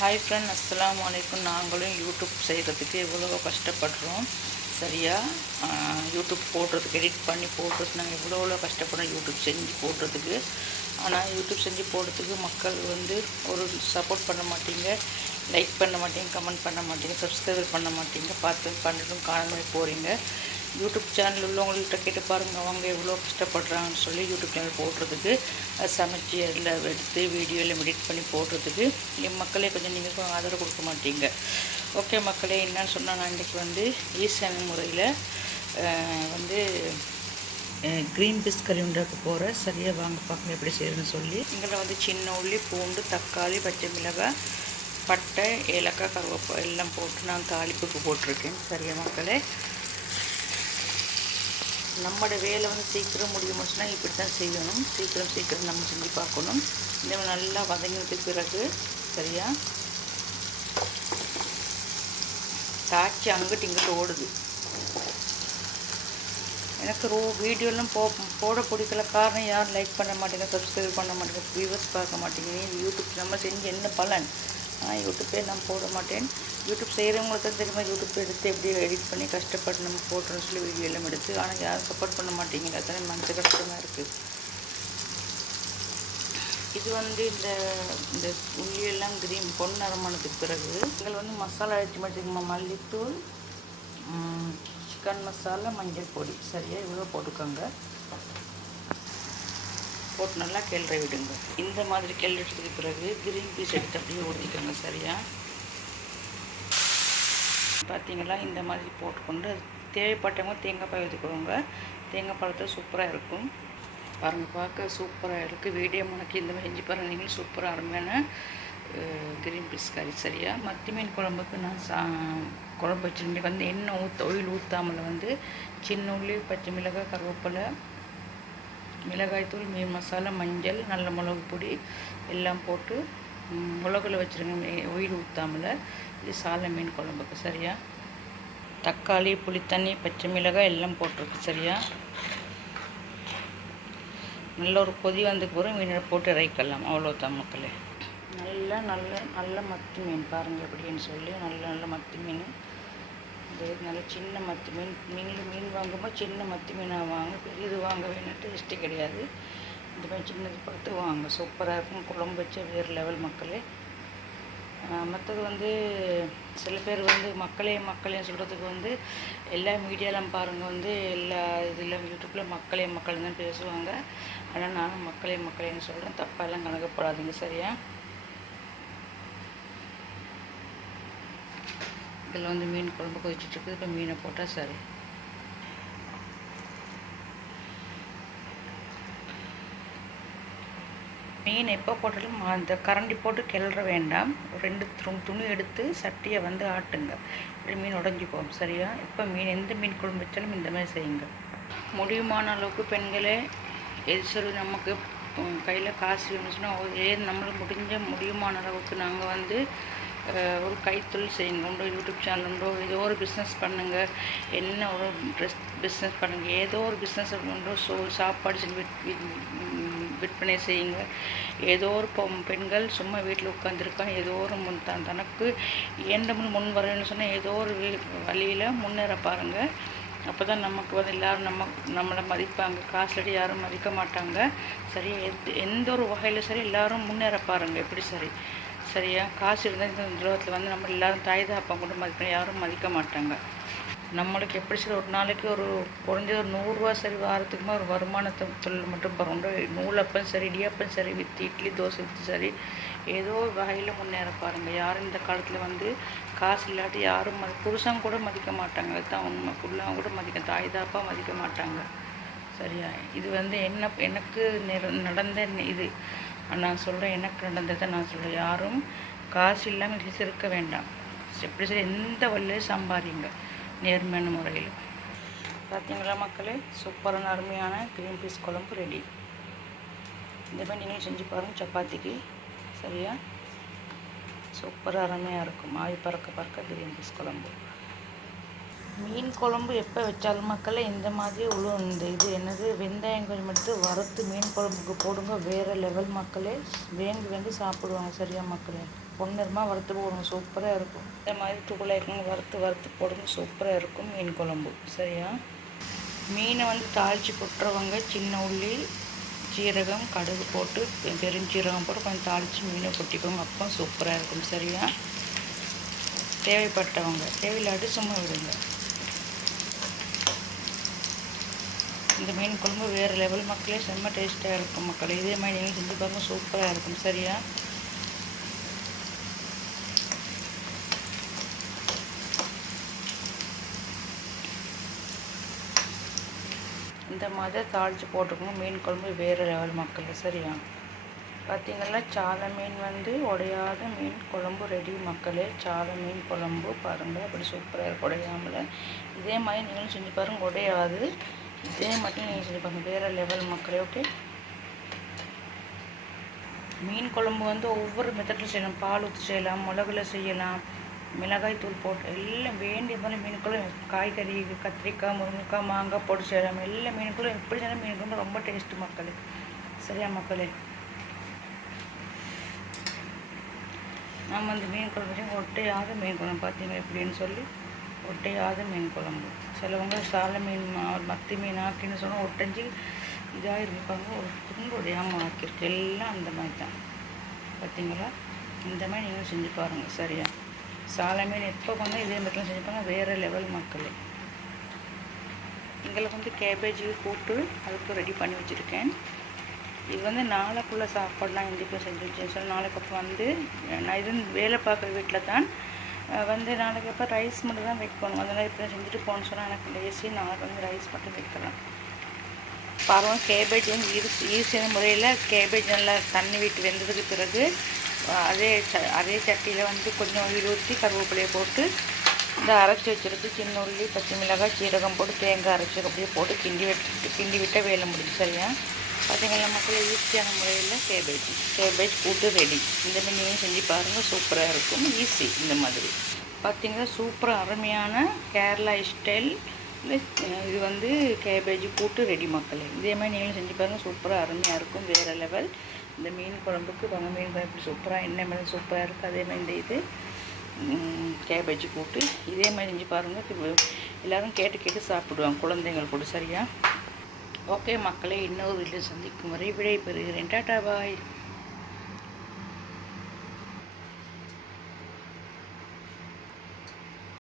Hi friend அஸ்லாம் வலைக்கும் நாங்களும் யூடியூப் செய்கிறதுக்கு எவ்வளோ கஷ்டப்படுறோம். சரியா? யூடியூப் போடுறதுக்கு எடிட் பண்ணி போடுறதுக்கு நாங்கள் எவ்வளோ எவ்வளோ கஷ்டப்படுறோம் யூடியூப் செஞ்சு போடுறதுக்கு. ஆனால் யூடியூப் செஞ்சு போடுறதுக்கு மக்கள் வந்து ஒரு சப்போர்ட் பண்ண மாட்டீங்க. லைக் பண்ண மாட்டீங்க கமெண்ட் பண்ண மாட்டீங்க சப்ஸ்கிரைபர் பண்ண மாட்டீங்க பார்த்து பண்ணிட்டும் காரணமாக போகிறீங்க யூடியூப் சேனல் உள்ளவங்கள்ட்ட கேட்டு பாருங்கள் அவங்க எவ்வளோ கஷ்டப்படுறாங்கன்னு சொல்லி யூடியூப் சேனல் போடுறதுக்கு அது சமைச்சு எல்லாம் எடுத்து வீடியோ எல்லாம் எடிட் பண்ணி போடுறதுக்கு என் மக்களே கொஞ்சம் நீங்கள் ஆதரவு கொடுக்க மாட்டீங்க. ஓகே மக்களே என்னன்னு சொன்னால் நான் இன்றைக்கி வந்து ஈஸியான முறையில் வந்து க்ரீன் பீஸ் கறி உண்டாக்க போகிறேன் சரியாக வாங்க பார்க்கணும் எப்படி செய்யணும்னு சொல்லி. இங்கே வந்து சின்ன உள்ளி பூண்டு தக்காளி பச்சை மிளகாய் பட்டை ஏலக்காய் கருவேப்பா எல்லாம் போட்டு நான் தாளிப்புக்கு போட்டிருக்கேன். சரியா மக்களே? நம்மளோட வேலை வந்து சீக்கிரம் முடியும்னுச்சுன்னா இப்படி தான் செய்யணும். சீக்கிரம் சீக்கிரம் நம்ம செஞ்சு பார்க்கணும். இந்த மாதிரி நல்லா வதங்கினதுக்கு பிறகு சரியா? தாட்சி அங்கிட்டு இங்கிட்டு ஓடுது. எனக்கு ரோ வீடியோலாம் போ போட பிடிக்கல. காரணம் யாரும் லைக் பண்ண மாட்டேங்க சப்ஸ்கிரைப் பண்ண மாட்டேங்க வியூவர்ஸ் பார்க்க மாட்டேங்க. யூடியூப் நம்ம செஞ்சு என்ன பலன்? ஆனால் யூடியூப்பே நான் போட மாட்டேன். யூடியூப் செய்கிறவங்களுக்கு தான் தெரியுமா யூடியூப் எடுத்து எப்படி எடிட் பண்ணி கஷ்டப்பட்டு நம்ம போட்டுறோம்னு சொல்லி வீடியோ எல்லாம் எடுத்து ஆனால் யாரும் சப்போர்ட் பண்ண மாட்டேங்குது அதானே மனசு கஷ்டமாக இருக்குது இது வந்து இந்த இந்த உள்ளியெல்லாம் கிரீன் பொன் நரமானதுக்கு பிறகு இதில் வந்து மசாலா அடிச்சு வச்சுக்கோமா மல்லித்தூள் சிக்கன் மசாலா மஞ்சள் பொடி. சரியாக இவ்வளோ போட்டுக்கோங்க. போட்டு நல்லா கிளற விடுங்க. இந்த மாதிரி கிளறிட்டதுக்கு பிறகு கிரீன் பீஸ் எடுத்து அப்படியே ஊற்றிக்கோங்க சரியா? பார்த்தீங்களா இந்த மாதிரி போட்டுக்கொண்டு அது தேவைப்பட்டவங்க தேங்காய் பாய் ஊற்றிக்கோங்க தேங்காய் பழத்தை சூப்பராக இருக்கும். பாருங்கள் பார்க்க சூப்பராக இருக்குது வீடியோ முனக்கு இந்த மாதிரி செஞ்சு பாருங்கள் நீங்களும் சூப்பராக அருமையான கிரீன் பீஸ் கறி சரியா? மத்தி மீன் குழம்புக்கு நான் சா குழம்பு வச்சுருந்தேன். வந்து எண்ணெய் ஊற்ற ஒயில் ஊற்றாமல் வந்து சின்ன உள்ளி பச்சை மிளகாய் கருவேப்பிலை மிளகாய்த்தூள் மீன் மசாலா மஞ்சள் நல்ல மிளகு பொடி எல்லாம் போட்டு மிளகுல வச்சுருங்க உயிர் ஊற்றாமல் இது சாலை மீன் குழம்புக்கு சரியா? தக்காளி புளித்தண்ணி பச்சை மிளகாய் எல்லாம் போட்டிருக்கு சரியா? நல்ல ஒரு கொதி வந்ததுக்கு பிறகு மீனை போட்டு இறைக்கலாம் அவ்வளோதான் மக்களே. நல்ல நல்ல நல்ல மத்தி மீன் பாருங்கள் எப்படின்னு சொல்லி நல்ல நல்ல மத்தி மீன். இது நல்ல சின்ன மத்தி மீன் நீங்களும் மீன் வாங்கும்போது சின்ன மத்தி மீனாக வாங்க பெரியது வாங்க வேணும் டேஸ்ட்டு கிடையாது. இந்த மாதிரி சின்னது பார்த்து வாங்க. சூப்பராக இருக்கும். குழம்பு வச்ச வேறு லெவல் மக்களே. மற்றது வந்து சில பேர் வந்து மக்களே மக்களே சொல்கிறதுக்கு வந்து எல்லா மீடியாலாம் பாருங்கள் வந்து எல்லா இதில் யூடியூப்பில் மக்களே மக்கள் தான் பேசுவாங்க. ஆனால் நானும் மக்களே மக்களேன்னு சொல்கிறேன் தப்பாலாம் கணக்கப்படாதீங்க. சரியா? இதில் வந்து மீன் குழம்பு கொதிச்சுட்ருக்கு. இப்போ மீனை போட்டால் சரி. மீன் எப்போ போட்டாலும் அந்த கரண்டி போட்டு கிளற வேண்டாம். ஒரு ரெண்டு து- துணி எடுத்து சட்டியை வந்து ஆட்டுங்க. இப்படி மீன் உடஞ்சி போகும் சரியா? இப்போ மீன் எந்த மீன் குழம்பு வச்சாலும் இந்த மாதிரி செய்யுங்க. முடியுமான அளவுக்கு பெண்களே எது சரி நமக்கு கையில் காசு வேணுச்சுன்னா ஏது நம்மளுக்கு முடிஞ்ச முடியுமான அளவுக்கு நாங்கள் வந்து ஒரு கைத்தொழில் செய்யுங்க உண்டோ யூடியூப் சேனல் உண்டோ ஏதோ ஒரு பிஸ்னஸ் பண்ணுங்கள் என்ன ஒரு ட்ரெஸ் பிஸ்னஸ் பண்ணுங்கள் ஏதோ ஒரு பிஸ்னஸ் உண்டோ ஸோ சாப்பாடு செஞ்சு விற்பனை செய்யுங்க. ஏதோ ஒரு பெண்கள் சும்மா வீட்டில் உட்காந்துருக்காங்க ஏதோ ஒரு முன் தான் தனக்கு ஏண்ட முன் வரணும்னு சொன்னால் ஏதோ ஒரு வழியில் முன்னேற பாருங்கள் அப்போ தான் நமக்கு வந்து எல்லோரும் நம்ம நம்மளை மதிப்பாங்க. காசுலடி யாரும் மதிக்க மாட்டாங்க. சரி எந்த ஒரு வகையில் சரி எல்லாரும் முன்னேற பாருங்கள் எப்படி சரி? சரியா? காசு இருந்தால் இந்த உலகத்தில் வந்து நம்ம எல்லாரும் தாய் தாப்பா கூட மதிப்பேன் யாரும் மதிக்க மாட்டாங்க. நம்மளுக்கு எப்படி சரி ஒரு நாளைக்கு ஒரு குறைஞ்சது ஒரு நூறுரூவா சரி வாரத்துக்குமே ஒரு வருமானத்தை தொழில் மட்டும் பாருங்க நூலப்பம் சரி இடியப்பம் சரி விற்று இட்லி தோசை விற்று சரி ஏதோ ஒரு வகையில் முன்னேற பாருங்கள் யாரும் இந்த காலத்தில் வந்து காசு இல்லாட்டி யாரும் மதி புருஷன் கூட மதிக்க மாட்டாங்க. அதுதான் உண்மை. புள்ளவங்க கூட மதிக்க தாய் தாப்பா மதிக்க மாட்டாங்க. சரியா? இது வந்து என்ன எனக்கு நிற- நடந்த இது. நான் சொல்கிறேன் எனக்கு நடந்ததை நான் சொல்கிறேன் யாரும் காசு இல்லாமல் இருக்க வேண்டாம். எப்படி சரி எந்த வழியிலையும் சம்பாதிங்க நேர்மையான முறையில். பார்த்தீங்களா மக்களே? சூப்பரான அருமையான க்ரீன் பீஸ் குழம்பு ரெடி இந்த மாதிரி நீங்களும் செஞ்சு பாருங்கள் சப்பாத்திக்கு. சரியா? சூப்பராக அருமையாக இருக்கும். ஆய் பறக்க பறக்க க்ரீன் பீஸ் குழம்பு. மீன் குழம்பு எப்போ வச்சாலும் மக்களே இந்த மாதிரி உள்ள இந்த இது என்னது வெந்தயம் கொஞ்சம் எடுத்து வறுத்து மீன் குழம்புக்கு போடுங்க. வேறு லெவல் மக்களே வேங்கி வேங்கி சாப்பிடுவாங்க சரியா மக்களே. பொன்னிறமாக வறுத்து போடுங்க சூப்பராக இருக்கும். இந்த மாதிரி துகுலைக்கங்க வறுத்து வறுத்து போடுங்க சூப்பராக இருக்கும் மீன் குழம்பு சரியா? மீனை வந்து தாளித்து கொட்டுறவங்க சின்ன உள்ளி சீரகம் கடுகு போட்டு பெருஞ்சீரகம் போட்டு கொஞ்சம் தாளித்து மீனை கொட்டிக்கோங்க அப்போ சூப்பராக இருக்கும் சரியா? தேவைப்பட்டவங்க தேவையில்லாட்டி சும்மா விடுங்க. இந்த மீன் குழம்பு வேறு லெவல் மக்களே செம்ம டேஸ்ட்டாக இருக்கும் மக்கள். இதே மாதிரி நீங்கள் செஞ்சு பாருங்கள் சூப்பராக இருக்கும். சரியா? இந்த மாதிரி தாளித்து போட்டுக்கணும் மீன் குழம்பு வேறு லெவல் மக்கள். சரியா? பார்த்திங்கன்னா சாலை மீன் வந்து உடையாத மீன் குழம்பு ரெடி மக்களே. சாலை மீன் குழம்பு பாருங்கள் அப்படி சூப்பராக இருக்கும் உடையாமல். இதே மாதிரி நீங்களும் செஞ்சு பாருங்கள் உடையாது. இதே மட்டும் நீங்கள் செஞ்சு பாருங்கள் வேறு லெவல் மக்களே ஓகே மீன் குழம்பு வந்து ஒவ்வொரு மெத்தடில் செய்யலாம். பால் ஊற்றி செய்யலாம் மிளகுல செய்யலாம் மிளகாய் தூள் போட்டு எல்லாம் வேண்டிய மாதிரி மீனுக்குள்ளும் காய்கறி கத்திரிக்காய் முருங்கைக்காய் மாங்காய் போட்டு செய்யலாம். எல்லா மீனுக்குள்ளும் எப்படி செய்யலாம் மீன் குழம்பு ரொம்ப டேஸ்ட்டு மக்களே. சரியா மக்களே? நம்ம அந்த மீன் குழம்பு செஞ்சு ஒட்டையாத மீன் குழம்பு பார்த்தீங்க எப்படின்னு சொல்லி? ஒட்டையாத மீன் குழம்பு. சிலவங்க சாலை மீன் மத்தி மீன் ஆக்கின்னு சொன்னால் ஒட்டஞ்சு இதாக இருப்பாங்க ஒரு துண்டு உடையாமல் ஆக்கியிருக்கு. எல்லாம் அந்த மாதிரி தான் பார்த்தீங்களா இந்த மாதிரி நீங்கள் செஞ்சு பாருங்கள் சரியா? சாலை மீன் எப்போ பண்ணால் இதே மாதிரிலாம் செஞ்சுப்பாங்க வேறு லெவல் மக்கள். எங்களுக்கு வந்து கேபேஜ் கூட்டு அதுக்கு ரெடி பண்ணி வச்சுருக்கேன். இது வந்து நாளைக்குள்ளே சாப்பாடுலாம் இன்றைக்கி செஞ்சு வச்சேன் சொல்லி நாளைக்கு அப்போ வந்து நான் இது வேலை பார்க்குற வீட்டில் தான் வந்து நாளைக்கு அப்போ ரைஸ் மட்டும் தான் வைக்கணும். அதனால் இப்போ செஞ்சுட்டு போகணும்னு சொன்னால் எனக்கு லேசி நாளைக்கு வந்து ரைஸ் மட்டும் வைக்கலாம். பாருங்க கேபேஜ் வந்து ஈஸி ஈஸியான முறையில் கேபேஜ் நல்லா தண்ணி விட்டு வெந்ததுக்கு பிறகு அதே ச அதே சட்டியில் வந்து கொஞ்சம் உயிர் ஊற்றி கருவேப்பிலையை போட்டு இந்த அரைச்சி வச்சுருக்கு சின்ன உள்ளி பச்சை மிளகாய் சீரகம் போட்டு தேங்காய் அரைச்சி அப்படியே போட்டு கிண்டி வச்சு கிண்டி விட்டால் வேலை முடிஞ்சு சரியா? பார்த்தீங்களா மக்கள் ஈஸியான முறையில் கேபேஜ் கேபேஜ் கூட்டு ரெடி இந்த மாதிரி நீங்கள் செஞ்சு பாருங்கள் சூப்பராக இருக்கும் ஈஸி இந்த மாதிரி பார்த்திங்கன்னா சூப்பராக அருமையான கேரளா ஸ்டைல் இது வந்து கேபேஜ் கூட்டு ரெடி மக்களே இதே மாதிரி நீங்களும் செஞ்சு பாருங்கள் சூப்பராக அருமையாக இருக்கும் வேறு லெவல் இந்த மீன் குழம்புக்கு வாங்க மீன் குழம்பு சூப்பராக எண்ணெய் மேலே சூப்பராக இருக்குது அதே மாதிரி இந்த இது கேபேஜ் கூட்டு இதே மாதிரி செஞ்சு பாருங்கள் எல்லோரும் கேட்டு கேட்டு சாப்பிடுவாங்க குழந்தைங்கள் கூட சரியா ஓகே மக்களே இன்னொரு வீட்டில் சந்திக்கும் வரை விடை பெறுகிறேன் டாடா பாய்.